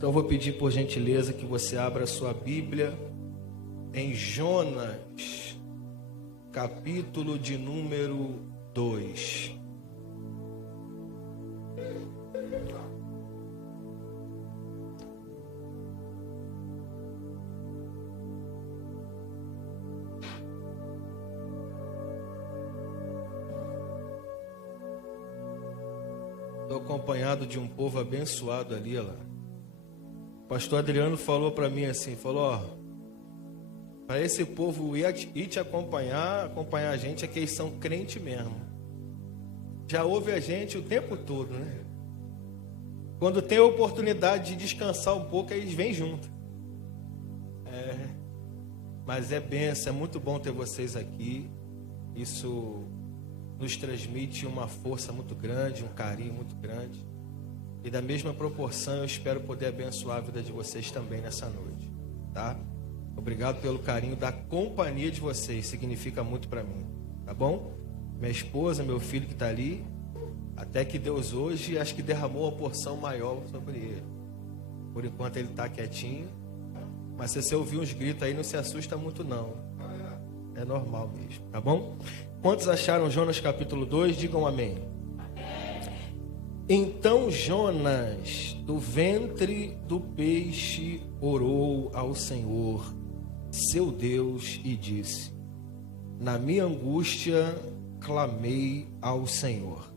Então eu vou pedir por gentileza que você abra a sua Bíblia em Jonas, capítulo de número 2. Estou acompanhado de um povo abençoado ali, olha lá. O pastor Adriano falou para mim assim, falou, para esse povo ir te acompanhar a gente, é que eles são crente mesmo. Já ouve a gente o tempo todo, né? Quando tem a oportunidade de descansar um pouco, eles vêm junto. Mas é bênção, é muito bom ter vocês aqui. Isso nos transmite uma força muito grande, um carinho muito grande. E da mesma proporção eu espero poder abençoar a vida de vocês também nessa noite, tá? Obrigado pelo carinho da companhia de vocês, significa muito para mim, tá bom? Minha esposa, meu filho que está ali, até que Deus hoje acho que derramou uma porção maior sobre ele. Por enquanto ele está quietinho, mas se você ouvir uns gritos aí, não se assusta muito não. É normal mesmo, tá bom? Quantos acharam Jonas capítulo 2? Digam amém. Então Jonas, do ventre do peixe, orou ao Senhor, seu Deus, e disse: na minha angústia clamei ao Senhor,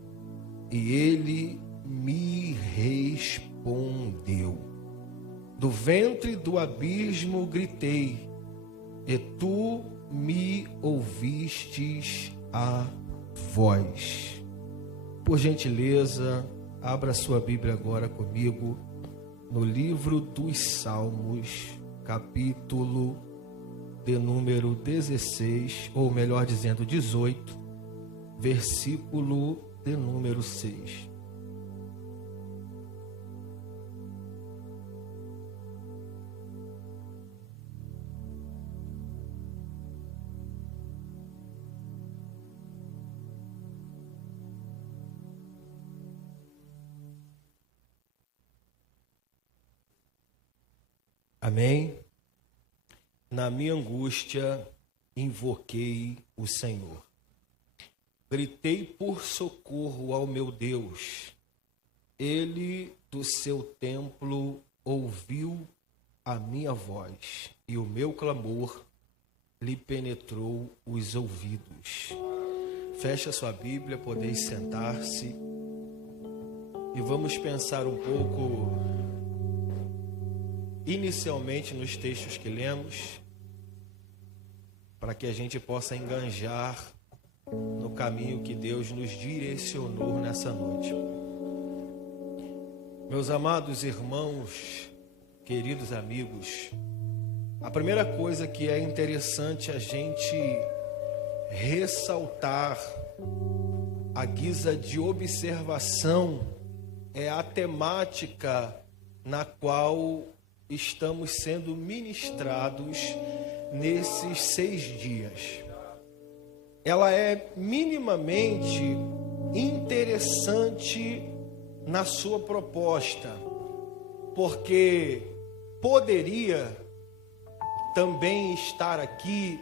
e ele me respondeu. Do ventre do abismo gritei, e tu me ouvistes a voz. Por gentileza, abra sua Bíblia agora comigo no livro dos Salmos, capítulo de número 16, ou melhor dizendo 18, versículo de número 6. Amém? Na minha angústia, invoquei o Senhor. Gritei por socorro ao meu Deus. Ele, do seu templo, ouviu a minha voz, e o meu clamor lhe penetrou os ouvidos. Feche a sua Bíblia, podeis sentar-se, e vamos pensar um pouco inicialmente nos textos que lemos, para que a gente possa enganjar no caminho que Deus nos direcionou nessa noite. Meus amados irmãos, queridos amigos, a primeira coisa que é interessante a gente ressaltar, à guisa de observação, é a temática na qual estamos sendo ministrados nesses 6 dias. Ela é minimamente interessante na sua proposta, porque poderia também estar aqui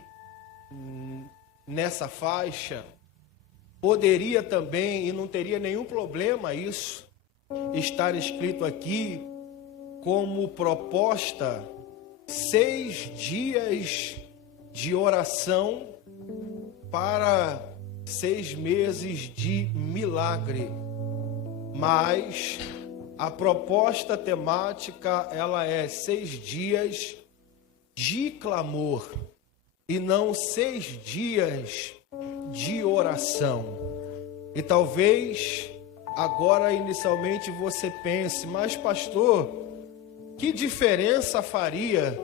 nessa faixa, poderia também, e não teria nenhum problema isso, estar escrito aqui como proposta 6 dias de oração para 6 meses de milagre. Mas a proposta temática, ela é 6 dias de clamor e não 6 dias de oração. E talvez agora inicialmente você pense, mas pastor, que diferença faria,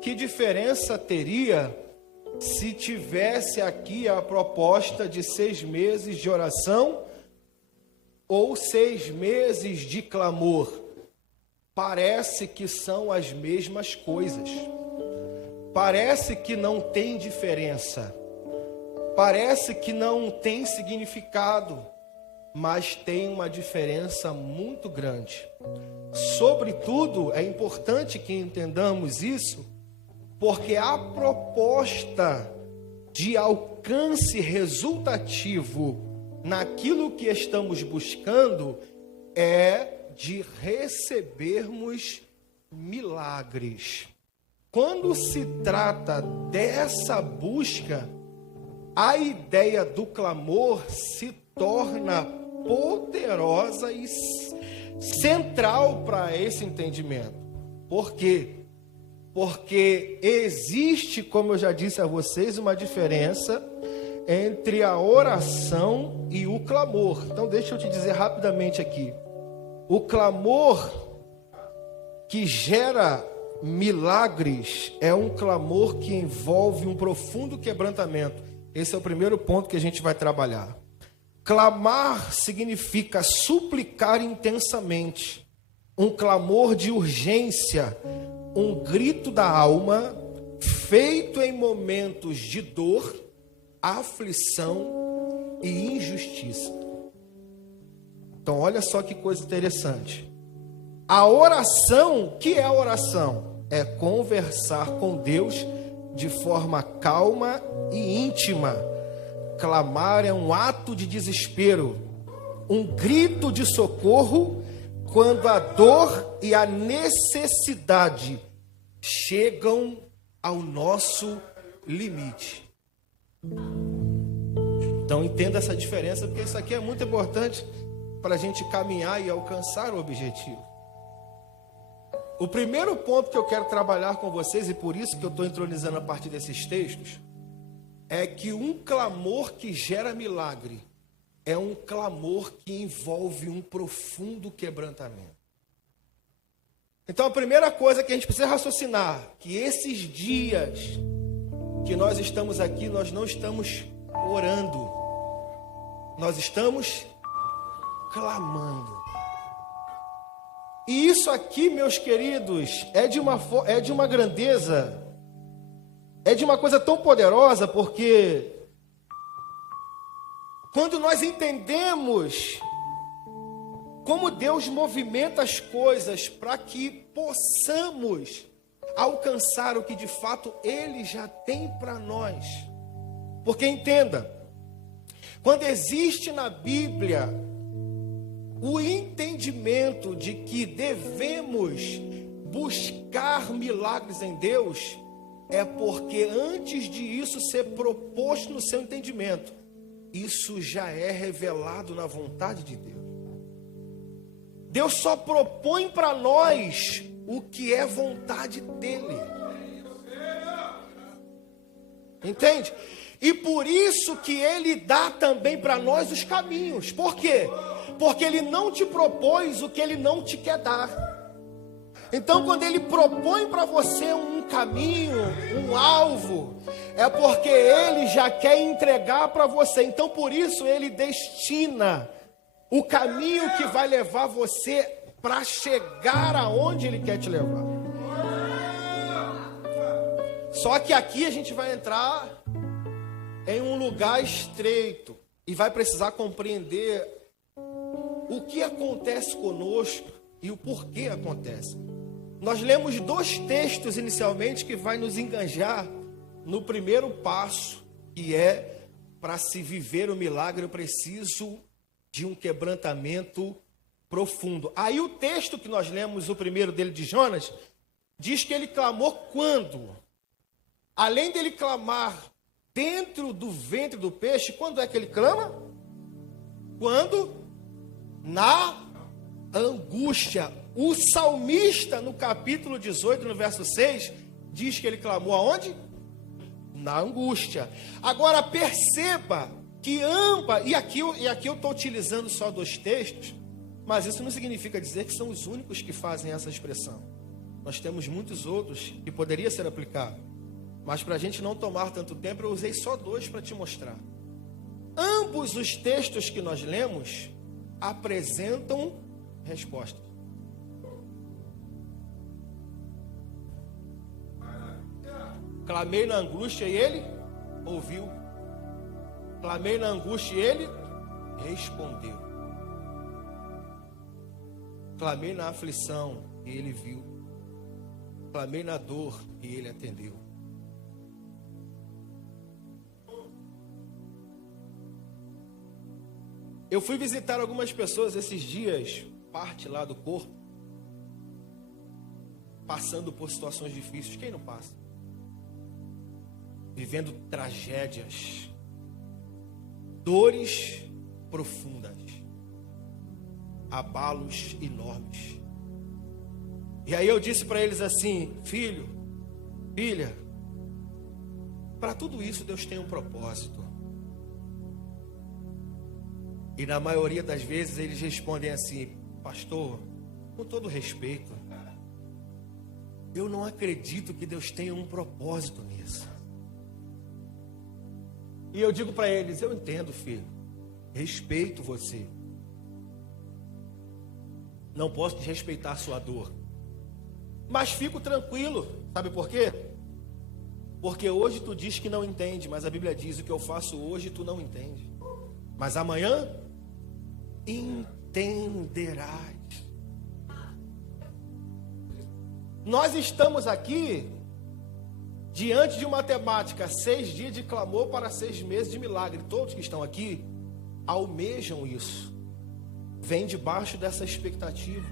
que diferença teria se tivesse aqui a proposta de 6 meses de oração ou 6 meses de clamor? Parece que são as mesmas coisas. Parece que não tem diferença. Parece que não tem significado, mas tem uma diferença muito grande. Sobretudo, é importante que entendamos isso, porque a proposta de alcance resultativo naquilo que estamos buscando é de recebermos milagres. Quando se trata dessa busca, a ideia do clamor se torna poderosa e central para esse entendimento. Por quê? Porque existe, como eu já disse a vocês, uma diferença entre a oração e o clamor. Então deixa eu te dizer rapidamente aqui. O clamor que gera milagres é um clamor que envolve um profundo quebrantamento. Esse é o primeiro ponto que a gente vai trabalhar. Clamar significa suplicar intensamente, um clamor de urgência, um grito da alma, feito em momentos de dor, aflição e injustiça. Então, olha só que coisa interessante. A oração, que é a oração? É conversar com Deus de forma calma e íntima. Clamar é um ato de desespero, um grito de socorro quando a dor e a necessidade chegam ao nosso limite. Então entenda essa diferença, porque isso aqui é muito importante para a gente caminhar e alcançar o objetivo. O primeiro ponto que eu quero trabalhar com vocês, e por isso que eu estou entronizando a partir desses textos, é que um clamor que gera milagre é um clamor que envolve um profundo quebrantamento. Então a primeira coisa que a gente precisa raciocinar, que esses dias que nós estamos aqui, nós não estamos orando, nós estamos clamando. E isso aqui, meus queridos, é de uma grandeza, é de uma coisa tão poderosa, porque quando nós entendemos como Deus movimenta as coisas para que possamos alcançar o que de fato Ele já tem para nós. Porque entenda, quando existe na Bíblia o entendimento de que devemos buscar milagres em Deus, é porque antes de isso ser proposto no seu entendimento, isso já é revelado na vontade de Deus. Deus só propõe para nós o que é vontade dEle. Entende? E por isso que Ele dá também para nós os caminhos. Por quê? Porque Ele não te propôs o que Ele não te quer dar. Então, quando Ele propõe para você um caminho, um alvo, é porque Ele já quer entregar para você. Então, por isso, Ele destina o caminho que vai levar você para chegar aonde Ele quer te levar. Só que aqui a gente vai entrar em um lugar estreito e vai precisar compreender o que acontece conosco e o porquê acontece. Nós lemos 2 textos inicialmente que vai nos enganjar no primeiro passo, que é, para se viver o milagre, eu preciso de um quebrantamento profundo. Aí o texto que nós lemos, o primeiro dele de Jonas, diz que ele clamou quando? Além dele clamar dentro do ventre do peixe, quando é que ele clama? Quando? Na angústia. O salmista, no capítulo 18, no verso 6, diz que ele clamou aonde? Na angústia. Agora perceba que e aqui eu estou utilizando só 2 textos, mas isso não significa dizer que são os únicos que fazem essa expressão. Nós temos muitos outros que poderia ser aplicado, mas para a gente não tomar tanto tempo, eu usei só 2 para te mostrar. Ambos os textos que nós lemos apresentam respostas. Clamei na angústia e ele ouviu. Clamei na angústia e ele respondeu. Clamei na aflição e Ele viu. Clamei na dor e Ele atendeu. Eu fui visitar algumas pessoas esses dias, parte lá do corpo, passando por situações difíceis. Quem não passa? Vivendo tragédias, dores profundas, abalos enormes. E aí eu disse para eles assim: filho, filha, para tudo isso Deus tem um propósito. E na maioria das vezes eles respondem assim: pastor, com todo respeito, eu não acredito que Deus tenha um propósito nisso. E eu digo para eles: eu entendo, filho, respeito você, não posso desrespeitar a sua dor, mas fico tranquilo. Sabe por quê? Porque hoje tu diz que não entende, mas a Bíblia diz: o que eu faço hoje tu não entende, mas amanhã entenderás. Nós estamos aqui diante de uma temática: 6 dias de clamor para 6 meses de milagre. Todos que estão aqui almejam isso, vem debaixo dessa expectativa,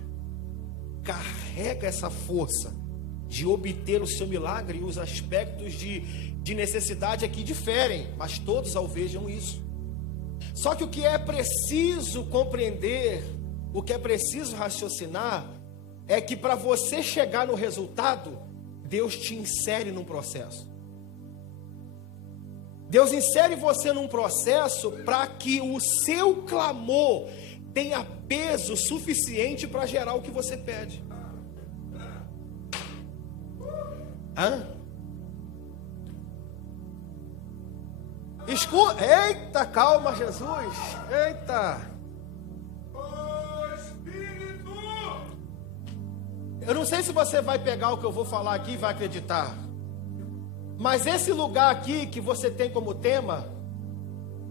carrega essa força de obter o seu milagre. E os aspectos de necessidade aqui diferem, mas todos almejam isso. Só que o que é preciso compreender, o que é preciso raciocinar, é que para você chegar no resultado, Deus te insere num processo. Deus insere você num processo para que o seu clamor tenha peso suficiente para gerar o que você pede. Escuta, eita, calma, Jesus, eita. Eu não sei se você vai pegar o que eu vou falar aqui e vai acreditar, mas esse lugar aqui que você tem como tema,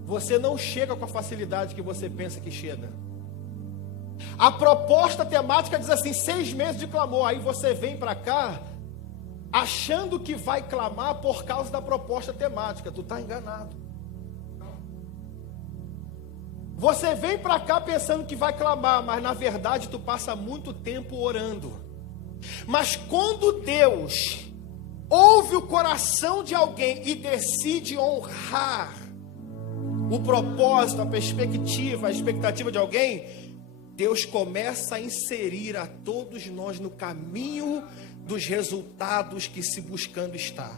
você não chega com a facilidade que você pensa que chega. A proposta temática diz assim: 6 meses de clamor. Aí você vem para cá achando que vai clamar por causa da proposta temática. Tu está enganado. Você vem para cá pensando que vai clamar, mas na verdade tu passa muito tempo orando. Mas quando Deus ouve o coração de alguém e decide honrar o propósito, a perspectiva, a expectativa de alguém, Deus começa a inserir a todos nós no caminho dos resultados que se buscando está.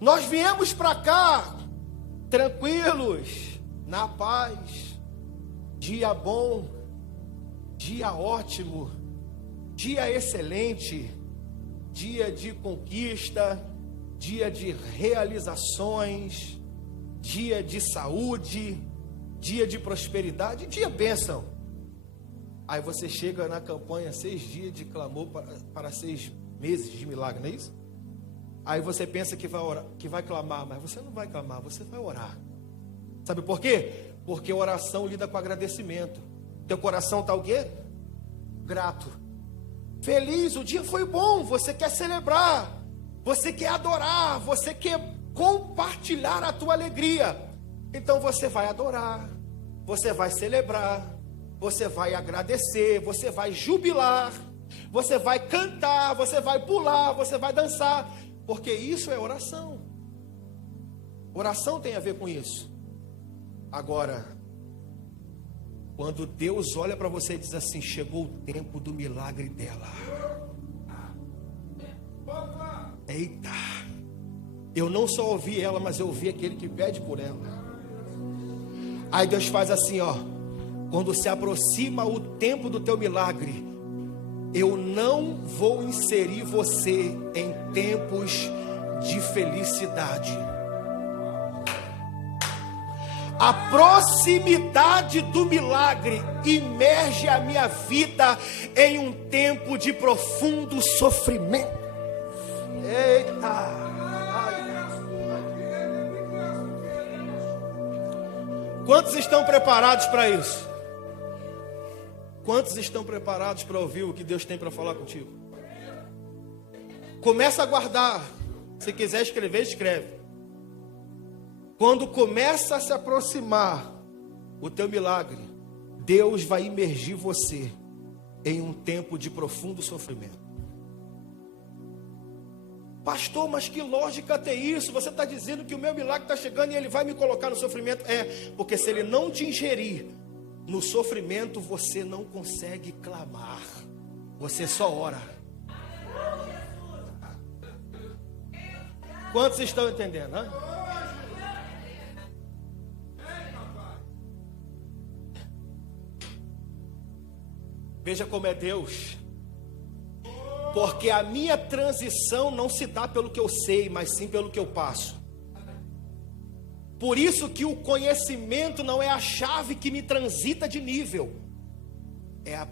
Nós viemos para cá tranquilos, na paz, dia bom, dia ótimo, dia excelente, dia de conquista, dia de realizações, dia de saúde, dia de prosperidade, dia bênção. Aí você chega na campanha 6 dias de clamor para 6 meses de milagre, não é isso? Aí você pensa que vai orar, que vai clamar, mas você não vai clamar, você vai orar. Sabe por quê? Porque oração lida com agradecimento. Teu coração está o quê? Grato. Feliz, o dia foi bom, você quer celebrar, você quer adorar, você quer compartilhar a tua alegria. Então você vai adorar, você vai celebrar, você vai agradecer, você vai jubilar, você vai cantar, você vai pular, você vai dançar, porque isso é oração. Oração tem a ver com isso. Agora, quando Deus olha para você e diz assim: chegou o tempo do milagre dela. Eita, eu não só ouvi ela, mas eu ouvi aquele que pede por ela. Aí Deus faz assim, ó: quando se aproxima o tempo do teu milagre, eu não vou inserir você em tempos de felicidade. A proximidade do milagre imerge a minha vida em um tempo de profundo sofrimento. Eita! Quantos estão preparados para isso? Quantos estão preparados para ouvir o que Deus tem para falar contigo? Começa a guardar. Se quiser escrever, escreve. Quando começa a se aproximar o teu milagre, Deus vai imergir você em um tempo de profundo sofrimento. Pastor, mas que lógica tem isso? Você está dizendo que o meu milagre está chegando e Ele vai me colocar no sofrimento? É, porque se Ele não te ingerir no sofrimento, você não consegue clamar. Você só ora. Quantos estão entendendo? Hein? Veja como é Deus. Porque a minha transição não se dá pelo que eu sei, mas sim pelo que eu passo. Por isso que o conhecimento não é a chave que me transita de nível. É a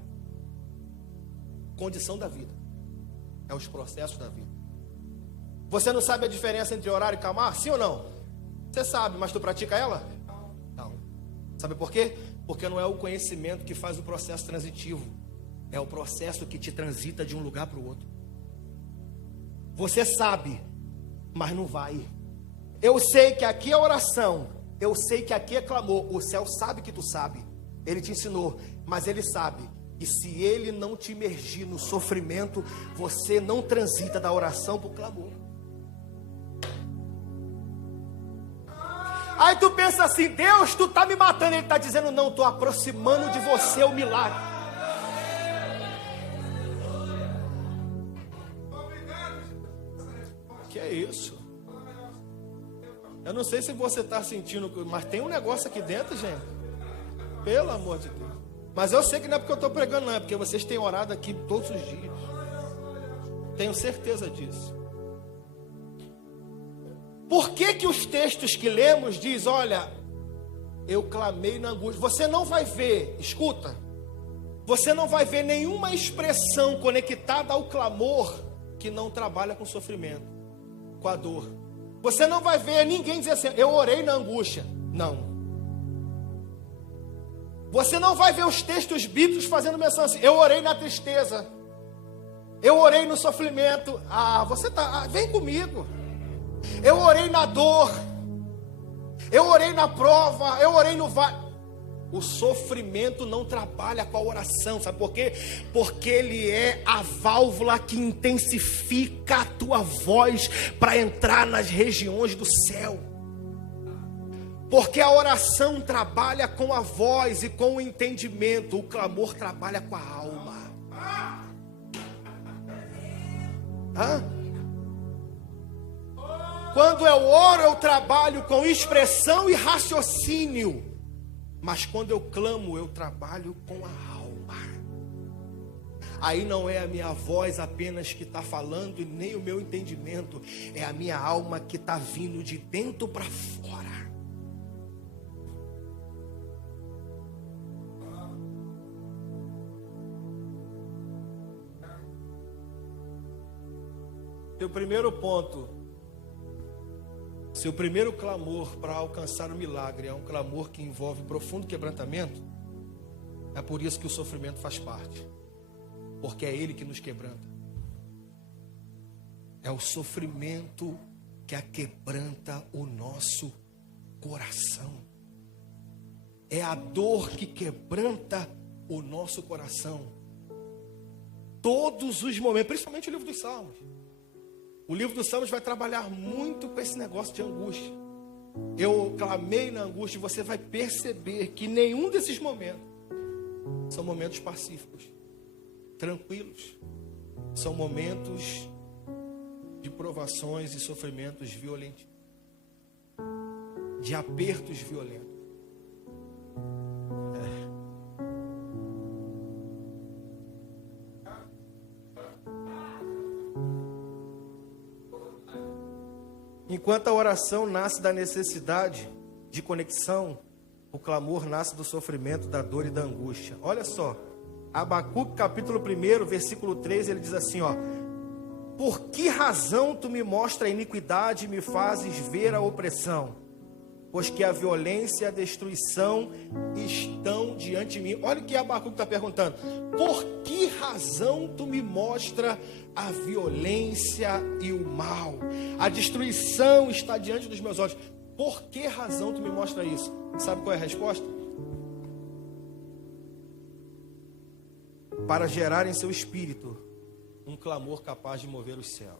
condição da vida. É os processos da vida. Você não sabe a diferença entre orar e clamar? Sim ou não? Você sabe, mas tu pratica ela? Não. Sabe por quê? Porque não é o conhecimento que faz o processo transitivo. É o processo que te transita de um lugar para o outro. Você sabe, mas não vai. Eu sei que aqui é oração. Eu sei que aqui é clamor. O céu sabe que tu sabe. Ele te ensinou. Mas ele sabe que se ele não te imergir no sofrimento, você não transita da oração para o clamor. Aí tu pensa assim, Deus, tu tá me matando. Ele está dizendo, não, estou aproximando de você o milagre. Que é isso? Eu não sei se você está sentindo, mas tem um negócio aqui dentro, gente. Pelo amor de Deus. Mas eu sei que não é porque eu estou pregando, não. É porque vocês têm orado aqui todos os dias. Tenho certeza disso. Por que que os textos que lemos diz, olha, eu clamei na angústia. Você não vai ver, escuta. Você não vai ver nenhuma expressão conectada ao clamor que não trabalha com sofrimento, com a dor. Você não vai ver ninguém dizer assim, eu orei na angústia. Não. Você não vai ver os textos bíblicos fazendo menção assim, eu orei na tristeza. Eu orei no sofrimento. Vem comigo. Eu orei na dor. Eu orei na prova. Eu orei no vale. O sofrimento não trabalha com a oração, sabe por quê? Porque ele é a válvula que intensifica a tua voz para entrar nas regiões do céu. Porque a oração trabalha com a voz e com o entendimento, o clamor trabalha com a alma. Quando eu oro, eu trabalho com expressão e raciocínio. Mas quando eu clamo, eu trabalho com a alma. Aí não é a minha voz apenas que está falando, e nem o meu entendimento. É a minha alma que está vindo de dentro para fora. Seu primeiro ponto. Seu primeiro clamor para alcançar o milagre é um clamor que envolve profundo quebrantamento. É por isso que o sofrimento faz parte. Porque é ele que nos quebranta. É o sofrimento que aquebranta o nosso coração. É a dor que quebranta o nosso coração. Todos os momentos, principalmente o livro dos Salmos. O livro dos Salmos vai trabalhar muito com esse negócio de angústia. Eu clamei na angústia e você vai perceber que nenhum desses momentos são momentos pacíficos, tranquilos. São momentos de provações e sofrimentos violentos, de apertos violentos. Enquanto a oração nasce da necessidade de conexão, o clamor nasce do sofrimento, da dor e da angústia. Olha só, Abacuque capítulo 1, versículo 3, ele diz assim, ó: por que razão tu me mostras a iniquidade e me fazes ver a opressão? pois que a violência e a destruição estão diante de mim. Olha o que Abacuque está perguntando. Por que razão tu me mostra a violência e o mal? A destruição está diante dos meus olhos. Por que razão tu me mostra isso? Sabe qual é a resposta? Para gerar em seu espírito um clamor capaz de mover os céus.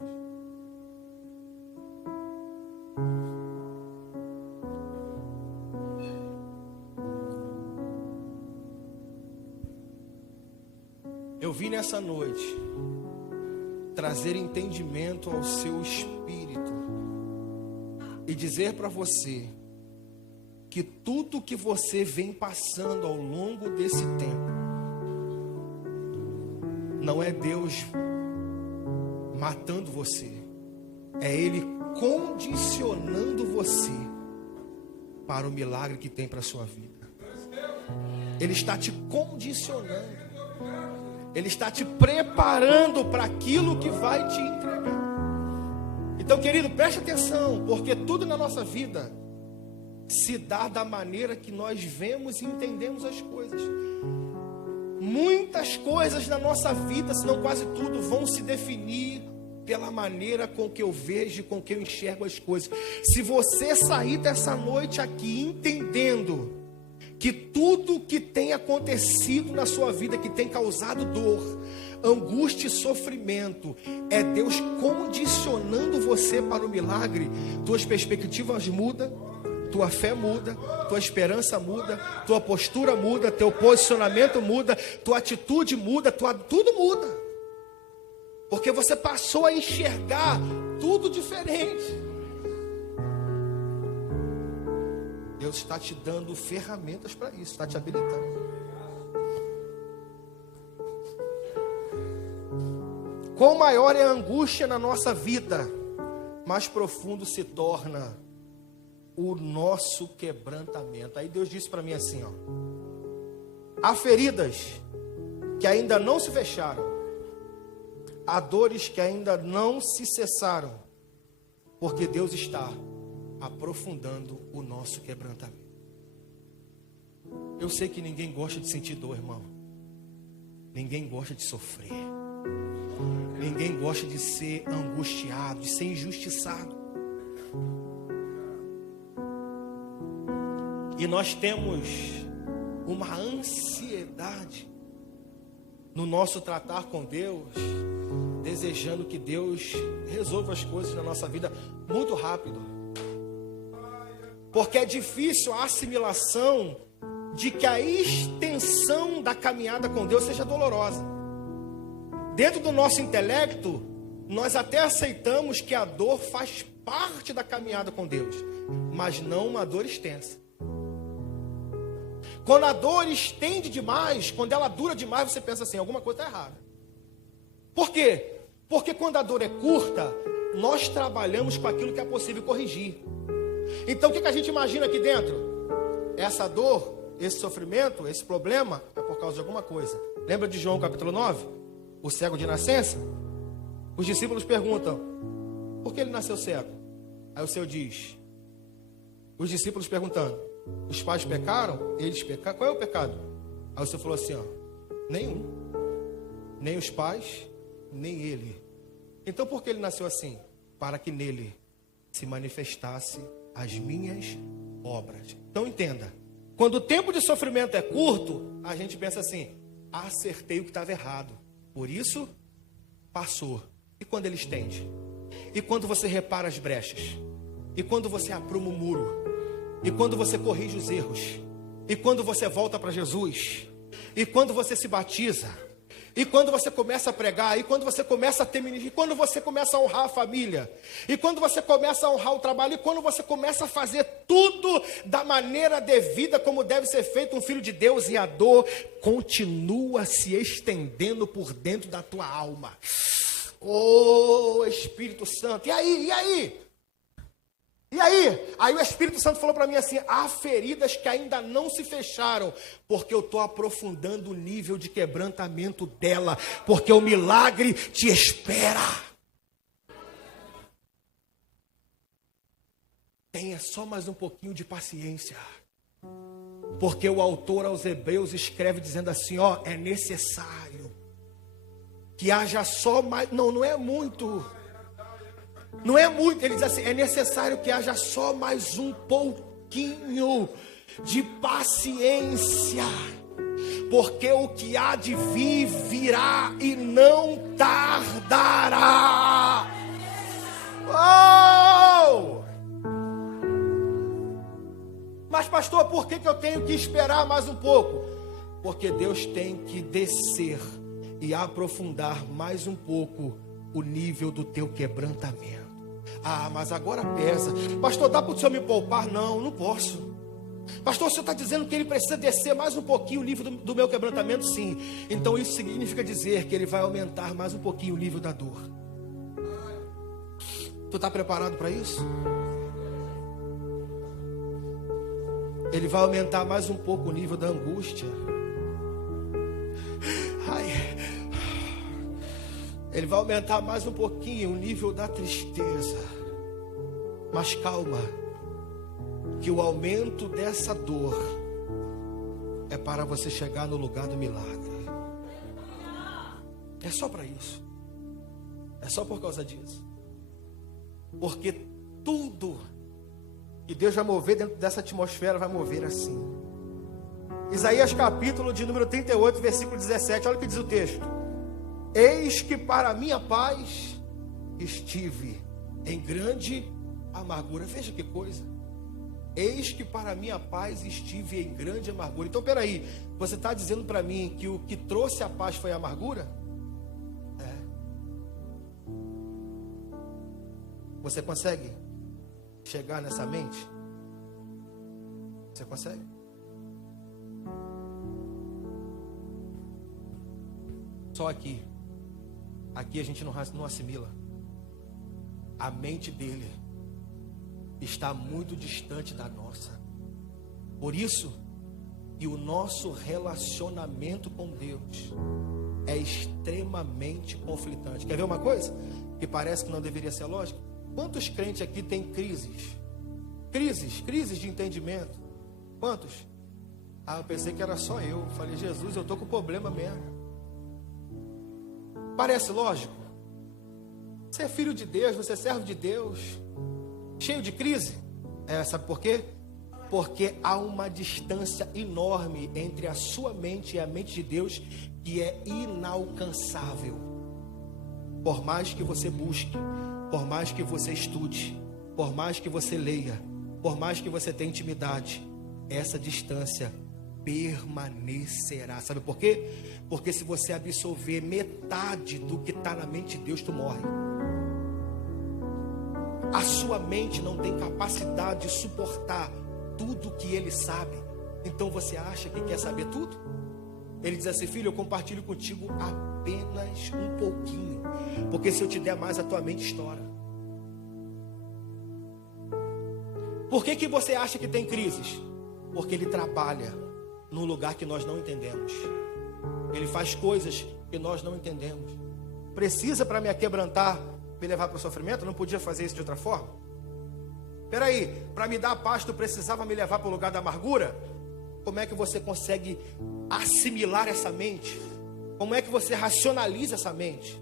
Eu vim nessa noite trazer entendimento ao seu espírito e dizer para você que tudo que você vem passando ao longo desse tempo não é Deus matando você, é Ele condicionando você para o milagre que tem para a sua vida. Ele está te condicionando. Ele está te preparando para aquilo que vai te entregar. Então, querido, preste atenção, porque tudo na nossa vida se dá da maneira que nós vemos e entendemos as coisas. Muitas coisas na nossa vida, se não quase tudo, vão se definir pela maneira com que eu vejo, com que eu enxergo as coisas. Se você sair dessa noite aqui entendendo que tudo que tem acontecido na sua vida, que tem causado dor, angústia e sofrimento, é Deus condicionando você para o milagre, tuas perspectivas mudam, tua fé muda, tua esperança muda, tua postura muda, teu posicionamento muda, tua atitude muda, tudo muda. Porque você passou a enxergar tudo diferente. Deus está te dando ferramentas para isso, está te habilitando. Quão maior é a angústia na nossa vida, mais profundo se torna o nosso quebrantamento. Aí Deus disse para mim assim, ó: há feridas que ainda não se fecharam, há dores que ainda não se cessaram, porque Deus está aprofundando o nosso quebrantamento. Eu sei que ninguém gosta de sentir dor, irmão. Ninguém gosta de sofrer. Ninguém gosta de ser angustiado, de ser injustiçado. E nós temos uma ansiedade no nosso tratar com Deus, desejando que Deus resolva as coisas na nossa vida muito rápido. Porque é difícil a assimilação de que a extensão da caminhada com Deus seja dolorosa. Dentro do nosso intelecto, nós até aceitamos que a dor faz parte da caminhada com Deus, mas não uma dor extensa. Quando a dor estende demais, quando ela dura demais, você pensa assim, alguma coisa está errada. Por quê? Porque quando a dor é curta, nós trabalhamos com aquilo que é possível corrigir. Então o que a gente imagina aqui dentro? Essa dor, esse sofrimento, esse problema é por causa de alguma coisa. Lembra de João capítulo 9? O cego de nascença? Os discípulos perguntam, por que ele nasceu cego? Aí o Senhor diz, os discípulos perguntando, os pais pecaram? Eles pecaram? Qual é o pecado? Aí o Senhor falou assim, ó, nenhum. Nem os pais, nem ele. Então por que ele nasceu assim? Para que nele se manifestasse as minhas obras. Então entenda, quando o tempo de sofrimento é curto, a gente pensa assim, acertei o que estava errado, por isso passou. E quando ele estende? E quando você repara as brechas? E quando você apruma o muro? E quando você corrige os erros? E quando você volta para Jesus? E quando você se batiza? E quando você começa a pregar, e quando você começa a ter ministério, e quando você começa a honrar a família, e quando você começa a honrar o trabalho, e quando você começa a fazer tudo da maneira devida, como deve ser feito um filho de Deus, e a dor continua se estendendo por dentro da tua alma. Oh, Espírito Santo, e aí? E aí? E aí? Aí o Espírito Santo falou para mim assim, há feridas que ainda não se fecharam, porque eu estou aprofundando o nível de quebrantamento dela, porque o milagre te espera. tenha só mais um pouquinho de paciência. Porque o autor aos Hebreus escreve dizendo assim, ó, é necessário que haja só mais, não é muito. Não é muito, ele diz assim, é necessário que haja só mais um pouquinho de paciência. Porque o que há de vir, virá e não tardará. Oh! Mas pastor, por que eu tenho que esperar mais um pouco? Porque Deus tem que descer e aprofundar mais um pouco o nível do teu quebrantamento. Ah, mas agora pesa. Pastor, dá para o senhor me poupar? Não, não posso. Pastor, o senhor está dizendo que ele precisa descer mais um pouquinho o nível do meu quebrantamento? Sim. Então isso significa dizer que ele vai aumentar mais um pouquinho o nível da dor. Tu está preparado para isso? Ele vai aumentar mais um pouco o nível da angústia. Ai. Ele vai aumentar mais um pouquinho o nível da tristeza. Mas calma, que o aumento dessa dor é para você chegar no lugar do milagre. É só para isso. É só por causa disso. Porque tudo que Deus vai mover dentro dessa atmosfera vai mover assim. Isaías capítulo de número 38, versículo 17. Olha o que diz o texto. Eis que para a minha paz estive em grande amargura. Veja que coisa. Eis que para a minha paz estive em grande amargura. Então peraí, você está dizendo para mim que o que trouxe a paz foi a amargura? É. Você consegue chegar nessa mente? Você consegue? Só aqui a gente não assimila. A mente dele está muito distante da nossa. Por isso que o nosso relacionamento com Deus é extremamente conflitante. Quer ver uma coisa que parece que não deveria ser lógica? Quantos crentes aqui têm crises? Crises de entendimento. Quantos? Ah, eu pensei que era só eu. Falei, Jesus, eu estou com problema mesmo. Parece lógico? Você é filho de Deus, você é servo de Deus, cheio de crise. Sabe por quê? Porque há uma distância enorme entre a sua mente e a mente de Deus que é inalcançável. Por mais que você busque, por mais que você estude, por mais que você leia, por mais que você tenha intimidade, essa distância permanecerá. Sabe por quê? Porque se você absorver metade do que está na mente de Deus, tu morre. A sua mente não tem capacidade de suportar tudo que ele sabe. Então você acha que quer saber tudo? Ele diz assim, filho, eu compartilho contigo apenas um pouquinho, porque se eu te der mais, a tua mente estoura. Por que você acha que tem crises? Porque ele trabalha num lugar que nós não entendemos. Ele faz coisas que nós não entendemos. Precisa para me aquebrantar, me levar para o sofrimento? Não podia fazer isso de outra forma? Peraí, para me dar paz, tu precisava me levar para o lugar da amargura? Como é que você consegue assimilar essa mente? Como é que você racionaliza essa mente?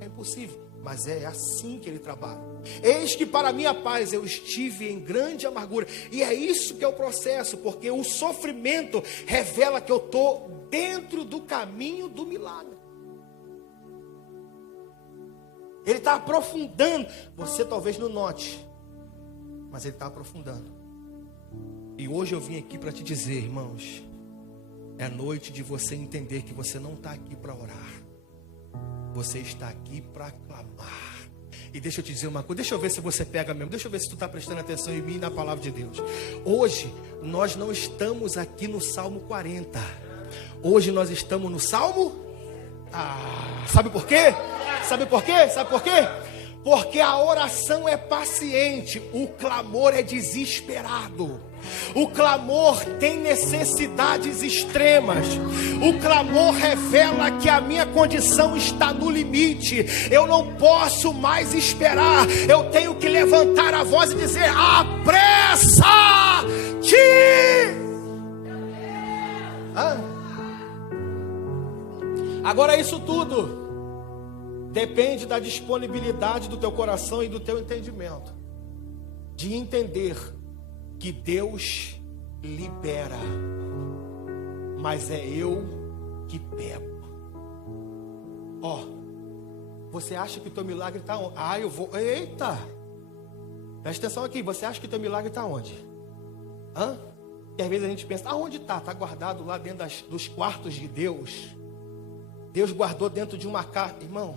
É impossível, mas é assim que ele trabalha. Eis que para a minha paz eu estive em grande amargura. E é isso que é o processo, porque o sofrimento revela que eu estou dentro do caminho do milagre. Ele está aprofundando. Você talvez não note, mas ele está aprofundando. E hoje eu vim aqui para te dizer, irmãos, é noite de você entender que você não está aqui para orar. Você está aqui para clamar. E deixa eu te dizer uma coisa, deixa eu ver se você pega mesmo, deixa eu ver se tu está prestando atenção em mim e na palavra de Deus. Hoje, nós não estamos aqui no Salmo 40. Hoje nós estamos no Salmo... sabe por quê? Sabe por quê? Sabe por quê? Porque a oração é paciente, o clamor é desesperado. O clamor tem necessidades extremas. O clamor revela que a minha condição está no limite. Eu não posso mais esperar. Eu tenho que levantar a voz e dizer: apressa-te! Agora isso tudo depende da disponibilidade do teu coração e do teu entendimento. De entender que Deus libera, mas é eu que pego. Você acha que o teu milagre está onde? Eu vou. Eita! Presta atenção aqui. Você acha que o teu milagre está onde? E às vezes a gente pensa: aonde está? Está guardado lá dentro dos quartos de Deus. Deus guardou dentro de uma caixa. Irmão,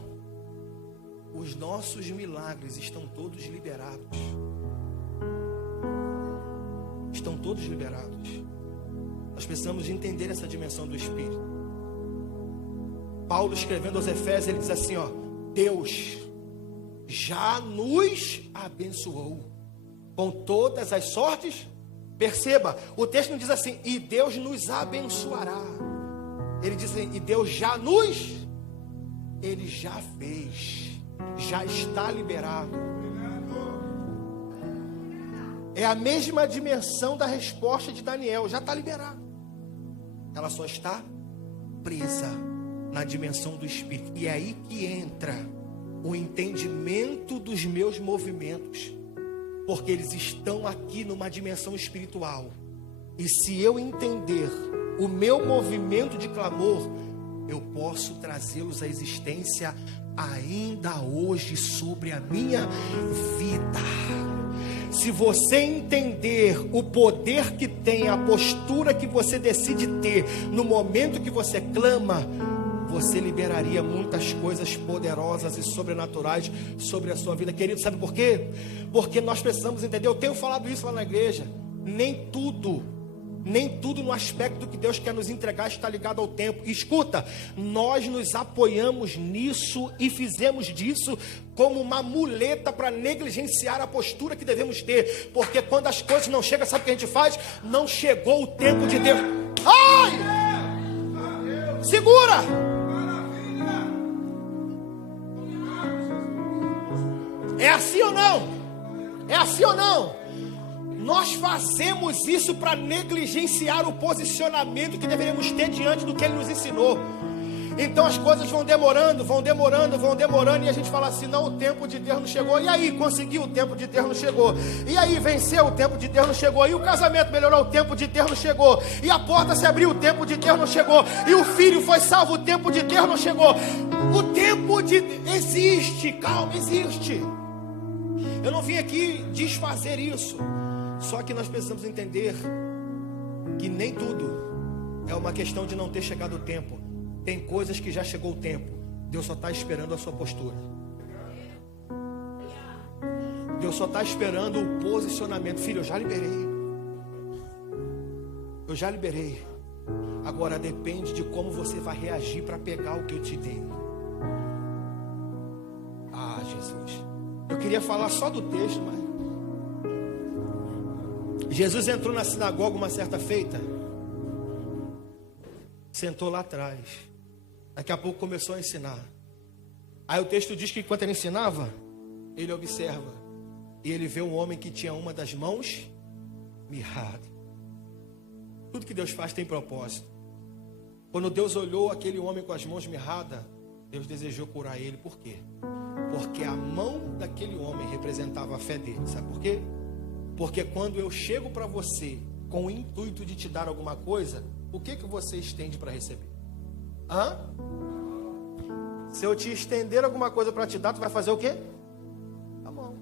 os nossos milagres estão todos liberados. Estão todos liberados. Nós precisamos de entender essa dimensão do Espírito. Paulo, escrevendo aos Efésios, ele diz assim: Deus já nos abençoou com todas as sortes. Perceba, o texto não diz assim: e Deus nos abençoará. Ele diz assim: e Deus já ele já fez, já está liberado. É a mesma dimensão da resposta de Daniel, já está liberado. Ela só está presa na dimensão do Espírito. E é aí que entra o entendimento dos meus movimentos, porque eles estão aqui numa dimensão espiritual. E se eu entender o meu movimento de clamor, eu posso trazê-los à existência ainda hoje sobre a minha vida. Se você entender o poder que tem, a postura que você decide ter no momento que você clama, você liberaria muitas coisas poderosas e sobrenaturais sobre a sua vida. Querido, sabe por quê? Porque nós precisamos entender. Eu tenho falado isso lá na igreja. Nem tudo no aspecto que Deus quer nos entregar está ligado ao tempo. E escuta, nós nos apoiamos nisso e fizemos disso como uma muleta para negligenciar a postura que devemos ter. Porque quando as coisas não chegam, sabe o que a gente faz? Não chegou o tempo de Deus. Ai! Segura! É assim ou não? É assim ou não? Nós fazemos isso para negligenciar o posicionamento que deveríamos ter diante do que Ele nos ensinou. Então as coisas vão demorando, e a gente fala assim: não, o tempo de Deus não chegou. E aí, conseguiu, o tempo de Deus não chegou. E aí, venceu, o tempo de Deus não chegou. E o casamento melhorou, o tempo de Deus não chegou. E a porta se abriu, o tempo de Deus não chegou. E o filho foi salvo, o tempo de Deus não chegou. O tempo de existe, calma, existe. Eu não vim aqui desfazer isso. Só que nós precisamos entender que nem tudo é uma questão de não ter chegado o tempo. Tem coisas que já chegou o tempo. Deus só está esperando a sua postura. Deus só está esperando o posicionamento. Filho, eu já liberei. Eu já liberei. Agora depende de como você vai reagir para pegar o que eu te dei. Ah, Jesus. Eu queria falar só do texto, mas Jesus entrou na sinagoga uma certa feita, sentou lá atrás. Daqui a pouco começou a ensinar. Aí o texto diz que enquanto ele ensinava, ele observa, e ele vê um homem que tinha uma das mãos mirrada. Tudo que Deus faz tem propósito. Quando Deus olhou aquele homem com as mãos mirradas, Deus desejou curar ele. Por quê? Porque a mão daquele homem representava a fé dele. Sabe por quê? Porque quando eu chego para você com o intuito de te dar alguma coisa, o que você estende para receber? Se eu te estender alguma coisa para te dar, tu vai fazer o quê? A mão.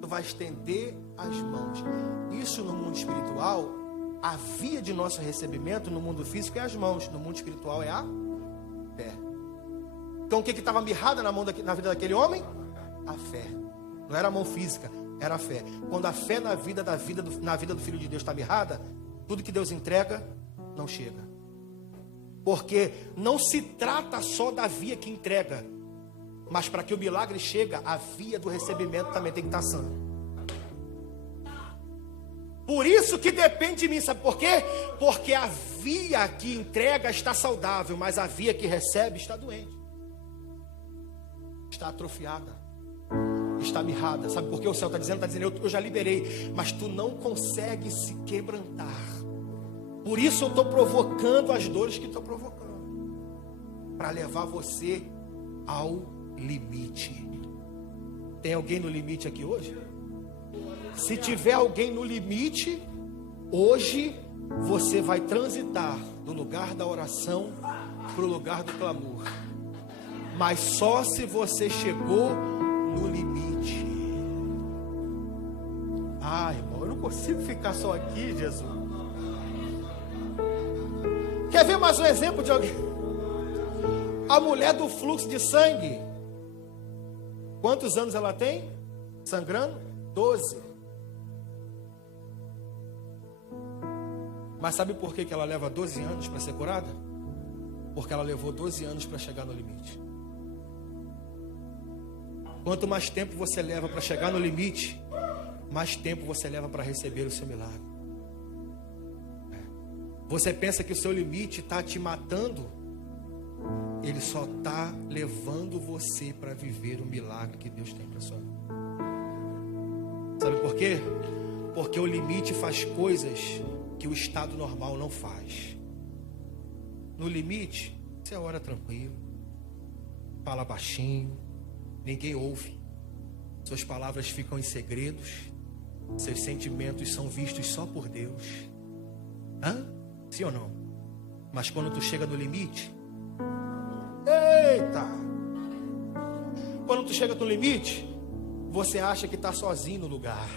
Tu vai estender as mãos. Isso no mundo espiritual, a via de nosso recebimento no mundo físico é as mãos. No mundo espiritual é a fé. Então o que estava mirrado na vida daquele homem? A fé. Não era a mão física, era a fé. Quando a fé na vida do Filho de Deus está mirrada, tudo que Deus entrega não chega. Porque não se trata só da via que entrega, Mas para que o milagre chegue, a via do recebimento também tem que estar sã. Por isso que depende de mim, sabe por quê? Porque a via que entrega está saudável, mas a via que recebe está doente. Está atrofiada. Está mirrada. Sabe por que o céu está dizendo? Está dizendo, eu já liberei, mas tu não consegue se quebrantar. Por isso eu estou provocando as dores que estou provocando, para levar você ao limite. Tem alguém no limite aqui hoje? Se tiver alguém no limite, hoje você vai transitar do lugar da oração para o lugar do clamor. Mas só se você chegou no limite. Irmão, eu não consigo ficar só aqui, Jesus. Quer ver mais um exemplo de alguém? A mulher do fluxo de sangue. Quantos anos ela tem? Sangrando? 12. Mas sabe por que ela leva 12 anos para ser curada? Porque ela levou 12 anos para chegar no limite. Quanto mais tempo você leva para chegar no limite, mais tempo você leva para receber o seu milagre. Você pensa que o seu limite está te matando? Ele só está levando você para viver o milagre que Deus tem para sua vida. Sabe por quê? Porque o limite faz coisas que o estado normal não faz. No limite, você ora tranquilo, fala baixinho, ninguém ouve, suas palavras ficam em segredos, seus sentimentos são vistos só por Deus. Sim ou não? Mas quando tu chega no limite, eita! Quando tu chega no limite, você acha que está sozinho no lugar.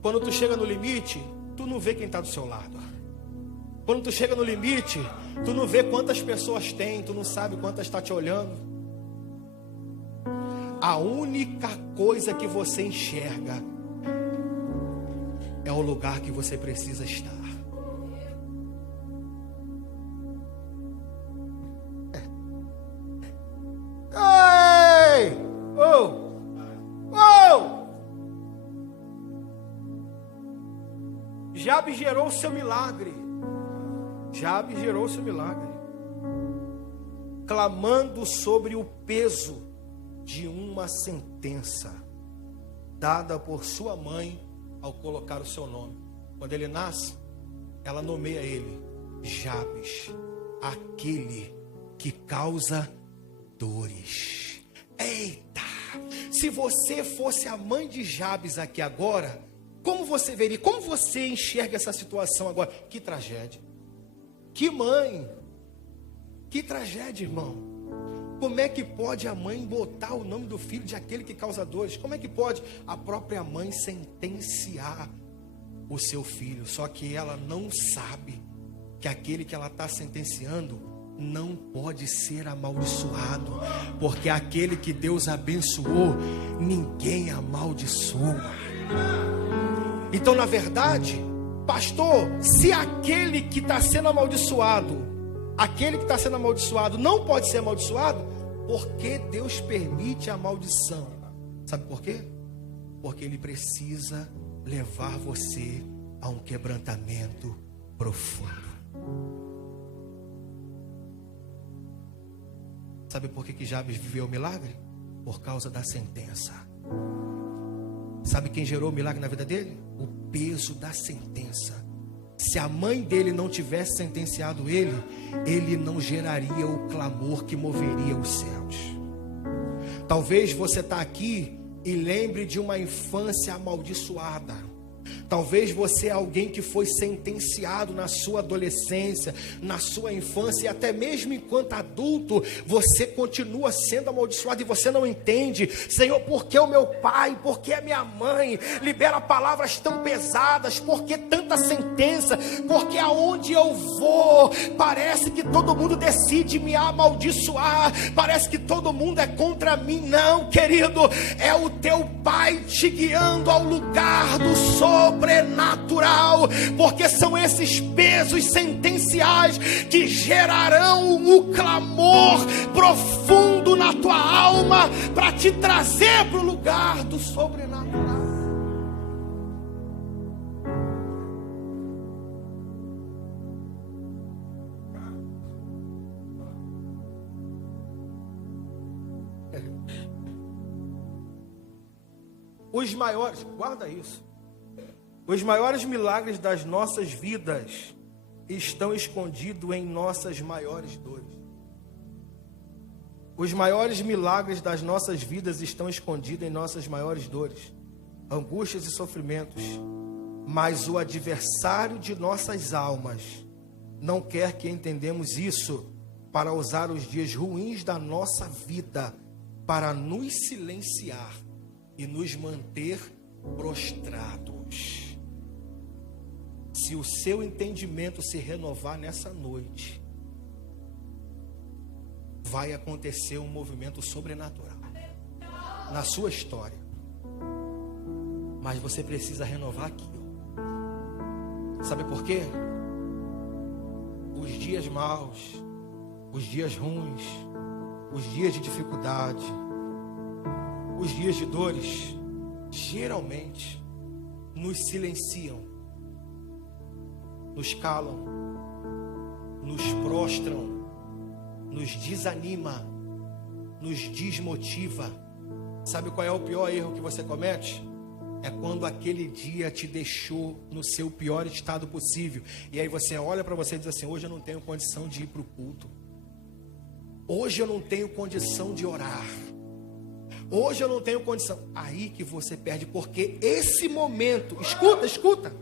Quando tu chega no limite, tu não vê quem está do seu lado. Quando tu chega no limite, tu não vê quantas pessoas tem, tu não sabe quantas está te olhando. A única coisa que você enxerga é o lugar que você precisa estar. Ei! Oh! Oh! Jabes gerou o seu milagre. Jabes gerou o seu milagre. Clamando sobre o peso de uma sentença dada por sua mãe ao colocar o seu nome. Quando ele nasce, ela nomeia ele Jabes, aquele que causa dores. Eita! Se você fosse a mãe de Jabes aqui agora, como você veria? Como você enxerga essa situação agora? Que tragédia! Que mãe! Que tragédia, irmão! Como é que pode a mãe botar o nome do filho de aquele que causa dores? Como é que pode a própria mãe sentenciar o seu filho? Só que ela não sabe que aquele que ela está sentenciando não pode ser amaldiçoado, porque aquele que Deus abençoou, ninguém amaldiçoa. Então, na verdade, pastor, se aquele que está sendo amaldiçoado, não pode ser amaldiçoado, por que Deus permite a maldição? Sabe por quê? Porque Ele precisa levar você a um quebrantamento profundo. Sabe por que Jabes viveu o milagre? Por causa da sentença. Sabe quem gerou o milagre na vida dele? O peso da sentença. Se a mãe dele não tivesse sentenciado ele, ele não geraria o clamor que moveria os céus. Talvez você está aqui e lembre de uma infância amaldiçoada. Talvez você é alguém que foi sentenciado na sua adolescência, na sua infância, e até mesmo enquanto adulto, você continua sendo amaldiçoado e você não entende. Senhor, por que o meu pai, por que a minha mãe libera palavras tão pesadas? Por que tanta sentença? Porque aonde eu vou, parece que todo mundo decide me amaldiçoar, parece que todo mundo é contra mim. Não, querido, é o teu pai te guiando ao lugar do sobrenatural, porque são esses pesos sentenciais que gerarão o clamor profundo na tua alma para te trazer para o lugar do sobrenatural. Os maiores, guarda isso. Os maiores milagres das nossas vidas estão escondidos em nossas maiores dores. Os maiores milagres das nossas vidas estão escondidos em nossas maiores dores, angústias e sofrimentos. Mas o adversário de nossas almas não quer que entendamos isso para usar os dias ruins da nossa vida para nos silenciar e nos manter prostrados. Se o seu entendimento se renovar nessa noite, vai acontecer um movimento sobrenatural na sua história. Mas você precisa renovar aqui, ó. Sabe por quê? Os dias maus, os dias ruins, os dias de dificuldade, os dias de dores, geralmente nos silenciam, nos calam, nos prostram, nos desanima, nos desmotiva. Sabe qual é o pior erro que você comete? É quando aquele dia te deixou no seu pior estado possível. E aí você olha para você e diz assim: hoje eu não tenho condição de ir para o culto. Hoje eu não tenho condição de orar. Hoje eu não tenho condição. Aí que você perde, porque esse momento, escuta.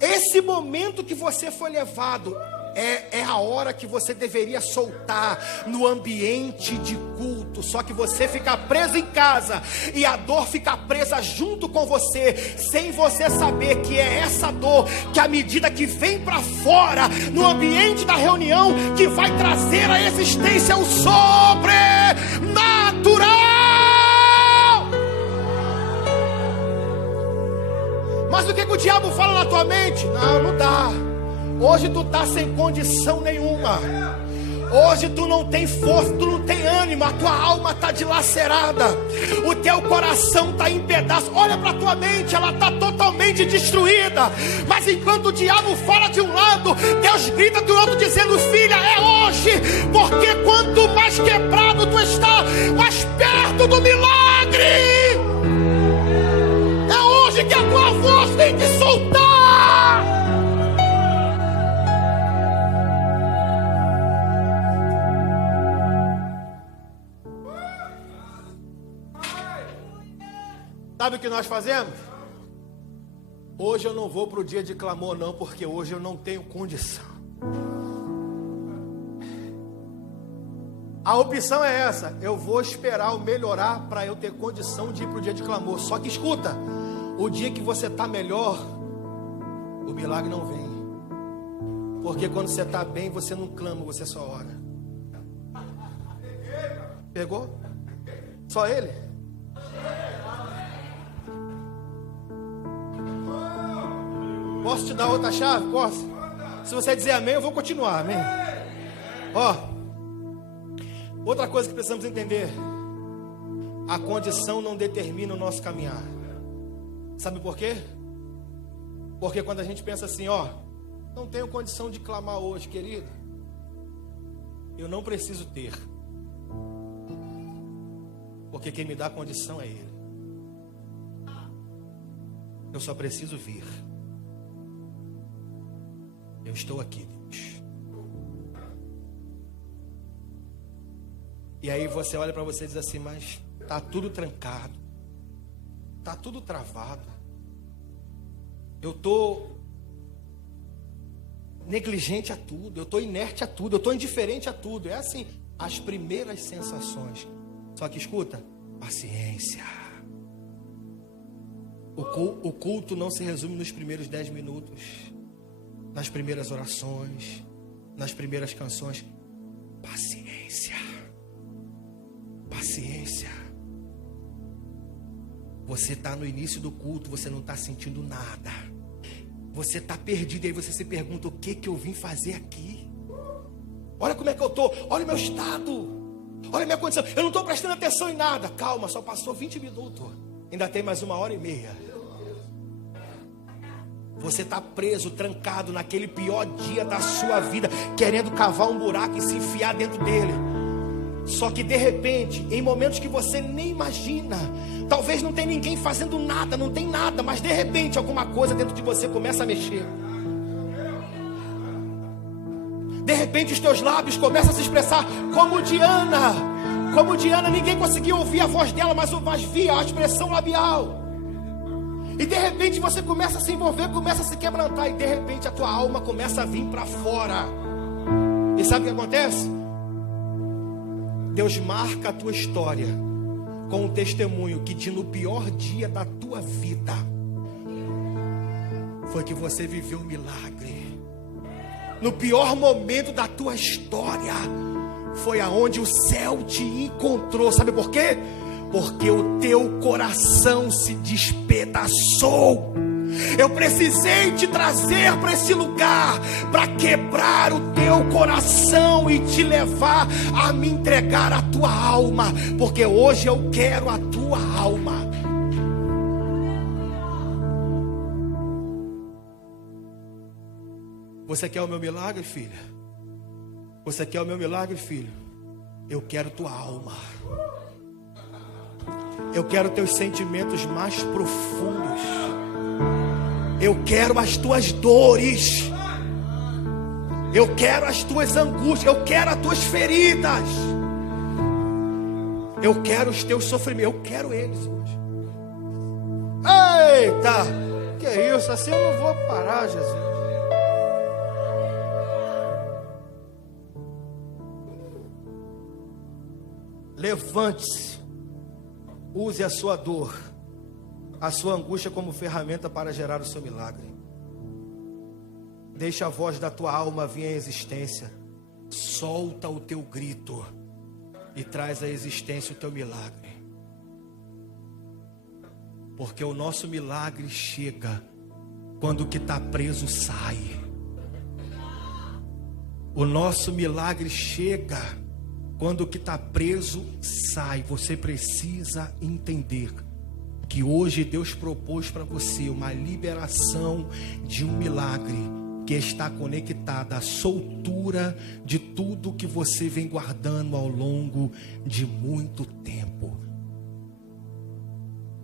Esse momento que você foi levado é a hora que você deveria soltar no ambiente de culto. Só que você fica preso em casa e a dor fica presa junto com você, sem você saber que é essa dor que, à medida que vem para fora no ambiente da reunião, que vai trazer à existência o sobrenatural. Mas o que o diabo fala na tua mente? Não dá. Hoje tu está sem condição nenhuma. Hoje tu não tem força, tu não tem ânimo. A tua alma está dilacerada. O teu coração está em pedaços. Olha para a tua mente, ela está totalmente destruída. Mas enquanto o diabo fala de um lado, Deus grita do outro dizendo: filha, é hoje. Porque quanto mais quebrado tu está, mais perto do milagre. É hoje que a tua voz tem que soltar. Sabe o que nós fazemos? Hoje eu não vou para o dia de clamor não, porque hoje eu não tenho condição. A opção é essa: eu vou esperar eu melhorar para eu ter condição de ir para o dia de clamor. Só que escuta, o dia que você está melhor, o milagre não vem. Porque quando você está bem, você não clama, você só ora. Pegou? Só ele? Posso te dar outra chave? Posso? Se você dizer amém, eu vou continuar, amém? Ó, outra coisa que precisamos entender: a condição não determina o nosso caminhar. Sabe por quê? Porque quando a gente pensa assim, ó, não tenho condição de clamar hoje, querido, eu não preciso ter, porque quem me dá condição é Ele. Eu só preciso vir. Eu estou aqui, Deus. E aí você olha para você e diz assim: mas está tudo trancado, está tudo travado, eu estou negligente a tudo, eu estou inerte a tudo, eu estou indiferente a tudo. É assim, as primeiras sensações. Só que escuta, paciência. O culto não se resume nos primeiros 10 minutos, nas primeiras orações, nas primeiras canções. Paciência. Paciência. Você está no início do culto, você não está sentindo nada. Você está perdido, aí você se pergunta: o que eu vim fazer aqui? Olha como é que eu estou, olha o meu estado, Olha a minha condição, eu não estou prestando atenção em nada. Calma, só passou 20 minutos. Ainda tem mais 1h30. Você está preso, trancado naquele pior dia da sua vida, querendo cavar um buraco e se enfiar dentro dele. Só que de repente, em momentos que você nem imagina, talvez não tem ninguém fazendo nada, não tem nada, mas de repente alguma coisa dentro de você começa a mexer. De repente os teus lábios começam a se expressar como Diana. Como Diana, ninguém conseguia ouvir a voz dela, mas via a expressão labial. E de repente você começa a se envolver, começa a se quebrantar, e de repente a tua alma começa a vir para fora. E sabe o que acontece? Deus marca a tua história com um testemunho que no pior dia da tua vida foi que você viveu um milagre. No pior momento da tua história foi aonde o céu te encontrou. Sabe por quê? Porque o teu coração se despedaçou. Eu precisei te trazer para esse lugar para quebrar o teu coração e te levar a me entregar a tua alma, porque hoje eu quero a tua alma. Você quer o meu milagre, filha? Você quer o meu milagre, filho? Eu quero tua alma. Eu quero teus sentimentos mais profundos. Eu quero as tuas dores. Eu quero as tuas angústias. Eu quero as tuas feridas. Eu quero os teus sofrimentos. Eu quero eles hoje. Eita! Que isso? Assim eu não vou parar, Jesus. Levante-se. Use a sua dor, a sua angústia como ferramenta para gerar o seu milagre. Deixa a voz da tua alma vir à existência. Solta o teu grito e traz à existência o teu milagre. Porque o nosso milagre chega quando o que está preso sai. O nosso milagre chega quando o que está preso sai. Você precisa entender que hoje Deus propôs para você uma liberação de um milagre que está conectada à soltura de tudo que você vem guardando ao longo de muito tempo.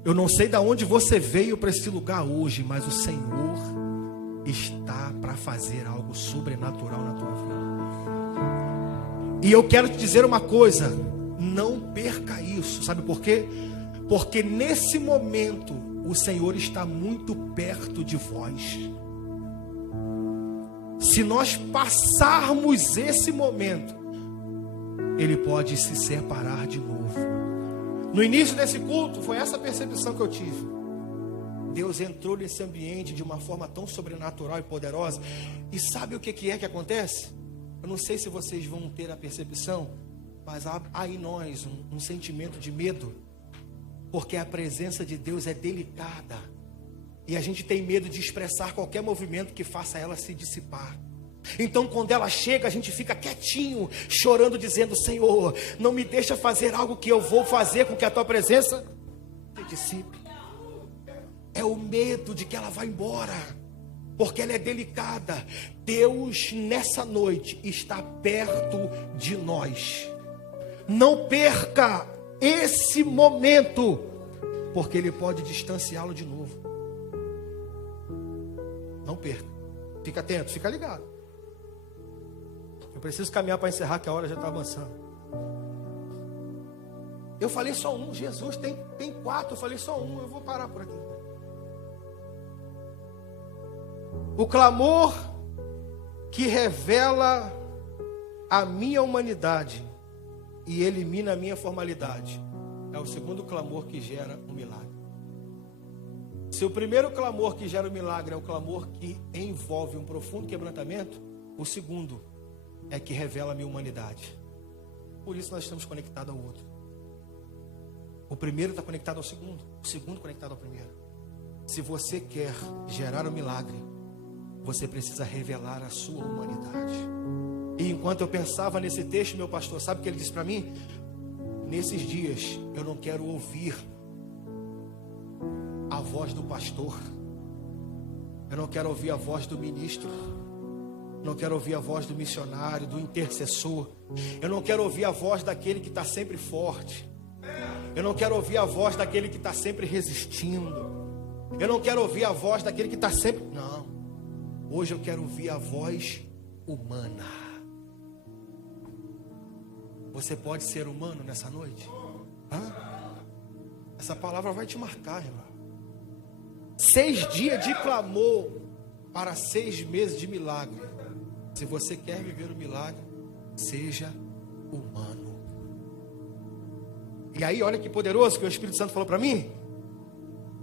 Eu não sei de onde você veio para esse lugar hoje, mas o Senhor está para fazer algo sobrenatural na tua vida. E eu quero te dizer uma coisa, não perca isso. Sabe por quê? Porque nesse momento o Senhor está muito perto de vós. Se nós passarmos esse momento, Ele pode se separar de novo. No início desse culto, foi essa percepção que eu tive. Deus entrou nesse ambiente de uma forma tão sobrenatural e poderosa. E sabe o que é que acontece? Eu não sei se vocês vão ter a percepção, mas há em nós um sentimento de medo, porque a presença de Deus é delicada, e a gente tem medo de expressar qualquer movimento que faça ela se dissipar. Então quando ela chega, a gente fica quietinho, chorando, dizendo: Senhor, não me deixa fazer algo que eu vou fazer com que a tua presença se dissipe. É o medo de que ela vá embora, porque ela é delicada. Deus nessa noite está perto de nós. Não perca esse momento, porque Ele pode distanciá-lo de novo. Não perca. Fica atento, fica ligado. Eu preciso caminhar para encerrar, que a hora já está avançando. Eu falei só um. Jesus tem 4, eu falei só um. Eu vou parar por aqui. O clamor que revela a minha humanidade e elimina a minha formalidade é o segundo clamor que gera um milagre. Se o primeiro clamor que gera um milagre é o clamor que envolve um profundo quebrantamento, o segundo é que revela a minha humanidade. Por isso nós estamos conectados ao outro. O primeiro está conectado ao segundo, o segundo conectado ao primeiro. Se você quer gerar um milagre, você precisa revelar a sua humanidade. E enquanto eu pensava nesse texto, meu pastor, sabe o que ele disse para mim? nesses dias eu não quero ouvir a voz do pastor, eu não quero ouvir a voz do ministro, não quero ouvir a voz do missionário, do intercessor, eu não quero ouvir a voz daquele que está sempre forte, eu não quero ouvir a voz daquele que está sempre resistindo, eu não quero ouvir a voz daquele que está sempre... Não, hoje eu quero ouvir a voz humana. Você pode ser humano nessa noite? Essa palavra vai te marcar, irmão. 6 dias de clamor para 6 meses de milagre. Se você quer viver o milagre, seja humano. E aí, olha que poderoso que o Espírito Santo falou para mim.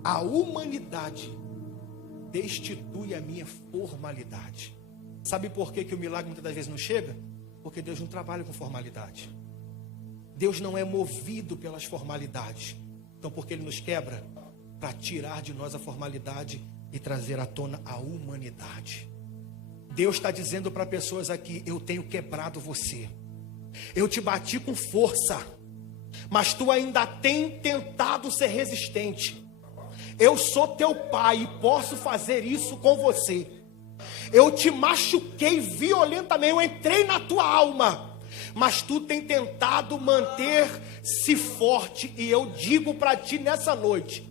A humanidade destitui a minha formalidade. Sabe por que o milagre muitas das vezes não chega? Porque Deus não trabalha com formalidade. Deus não é movido pelas formalidades. Então, porque Ele nos quebra para tirar de nós a formalidade e trazer à tona a humanidade. Deus está dizendo para pessoas aqui: eu tenho quebrado você, eu te bati com força, mas tu ainda tem tentado ser resistente. Eu sou teu pai e posso fazer isso com você. Eu te machuquei violentamente, eu entrei na tua alma, mas tu tem tentado manter-se forte. E eu digo para ti nessa noite: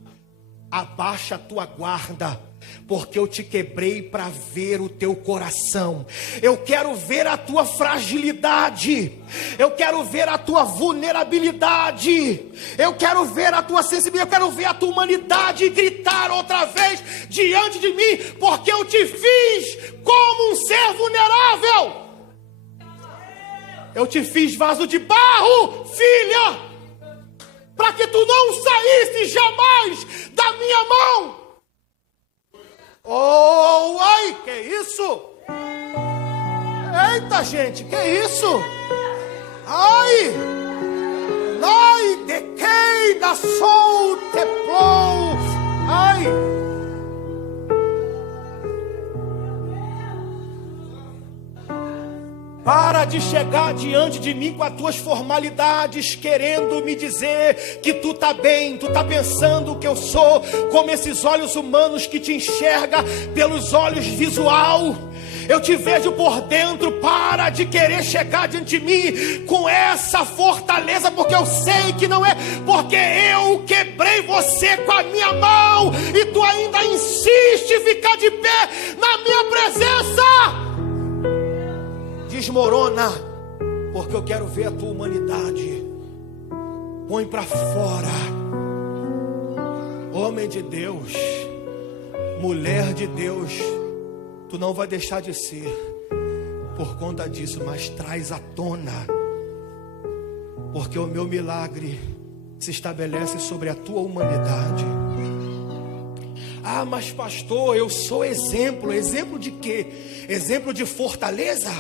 abaixa a tua guarda, porque eu te quebrei para ver o teu coração. Eu quero ver a tua fragilidade, eu quero ver a tua vulnerabilidade, eu quero ver a tua sensibilidade, eu quero ver a tua humanidade e gritar outra vez diante de mim, porque eu te fiz como um ser vulnerável. Eu te fiz vaso de barro, filha, para que tu não saísse jamais da minha mão. Oh, ai, que isso? Eita, gente, que isso? Ai, ai, de quem da sol teplou? Ai. Para de chegar diante de mim com as tuas formalidades, querendo me dizer que tu tá bem, tu tá pensando que eu sou como esses olhos humanos que te enxerga pelos olhos visual. Eu te vejo por dentro. Para de querer chegar diante de mim com essa fortaleza, porque eu sei que não é, porque eu quebrei você com a minha mão e tu ainda insiste em ficar de pé na minha presença. Desmorona, porque eu quero ver a tua humanidade. Põe para fora. Homem de Deus, mulher de Deus, tu não vai deixar de ser por conta disso, mas traz à tona, porque o meu milagre se estabelece sobre a tua humanidade. Ah, mas pastor, eu sou exemplo. Exemplo de quê? Exemplo de fortaleza?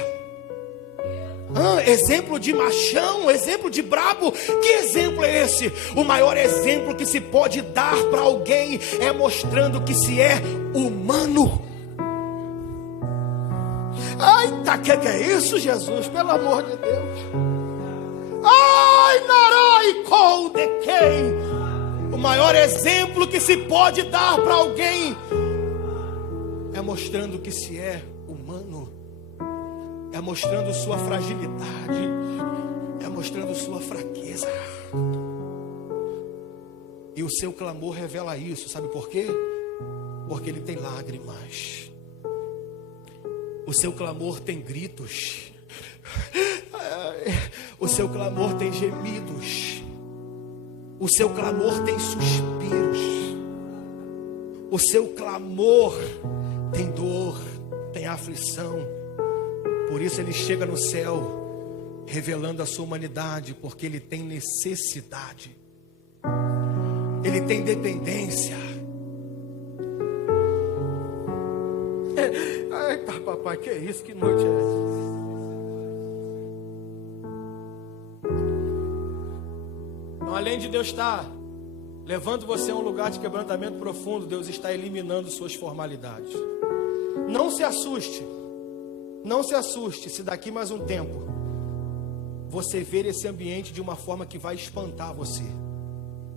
Exemplo de machão, exemplo de brabo? Que exemplo é esse? O maior exemplo que se pode dar para alguém é mostrando que se é humano. Ai, tá, que é isso, Jesus? Pelo amor de Deus. Ai, narai, coldequei. O maior exemplo que se pode dar para alguém é mostrando que se é humano. É mostrando sua fragilidade, é mostrando sua fraqueza. E o seu clamor revela isso. Sabe por quê? Porque ele tem lágrimas. O seu clamor tem gritos. O seu clamor tem gemidos. O seu clamor tem suspiros. O seu clamor tem dor, tem aflição. Por isso ele chega no céu, revelando a sua humanidade, porque ele tem necessidade, ele tem dependência. Eita, papai, que é isso? Que noite é essa? Então, além de Deus estar levando você a um lugar de quebrantamento profundo, Deus está eliminando suas formalidades. Não se assuste. Não se assuste se daqui mais um tempo você ver esse ambiente de uma forma que vai espantar você.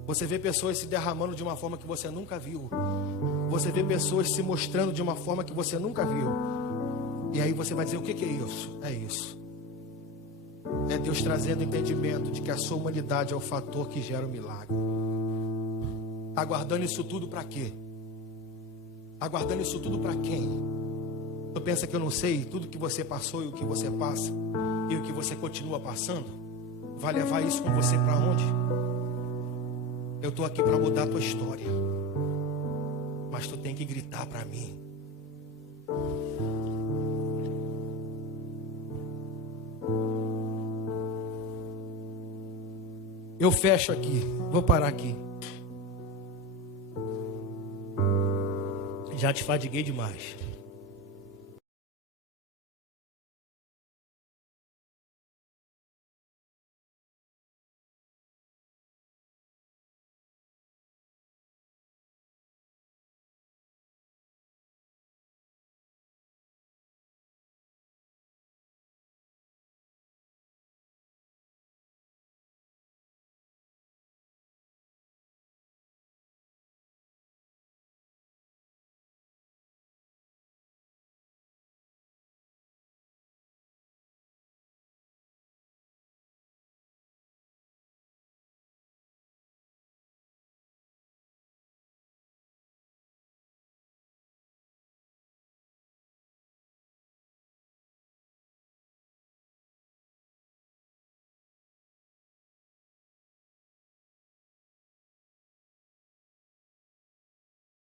Você vê pessoas se derramando de uma forma que você nunca viu. Você vê pessoas se mostrando de uma forma que você nunca viu. E aí você vai dizer, o que é isso? É isso. É Deus trazendo entendimento de que a sua humanidade é o fator que gera o milagre. Aguardando isso tudo para quê? Aguardando isso tudo para quem? Tu pensa que eu não sei tudo que você passou e o que você passa e o que você continua passando? Vai levar isso com você para onde? Eu estou aqui para mudar a tua história, mas tu tem que gritar para mim. Eu fecho aqui, vou parar aqui. Já te fadiguei demais.